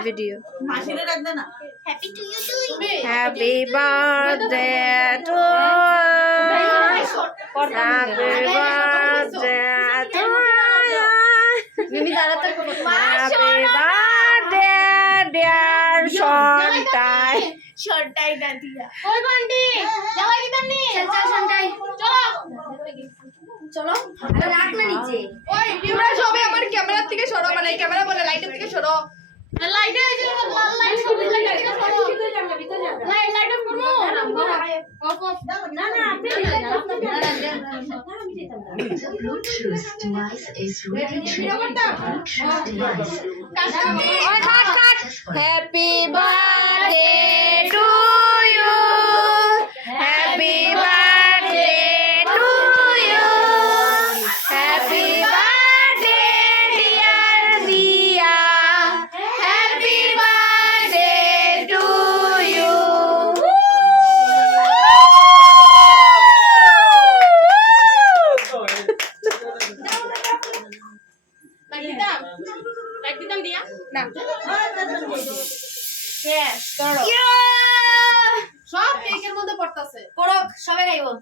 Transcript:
Video happy birthday to happy birthday to Mimi দাঁড়াতে happy birthday dear সন্তাই শর্টটাই না দিয়া ওই বন্টি যাওয়াই দিতাম নি চল সন্তাই চলো আরে রাখ না নিচে ওই তোমরা সবাই আমার ক্যামেরা থেকে সরো মানে ক্যামেরা বলে লাইটের থেকে সরো লাইটে এই যে লাল লাইট সব লাইটের থেকে সরো লাইট অফ করমু অফ অফ না না আপনি ভিতরে যান The Bluetooth device is ready to Bluetooth device. ওই cut cut happy birthday to you happy birthday to you happy birthday dear Diya happy birthday to you light দিতাম দিয়া না সব কেকের মধ্যে পড়তাছে পড়ক সবাই খাইবো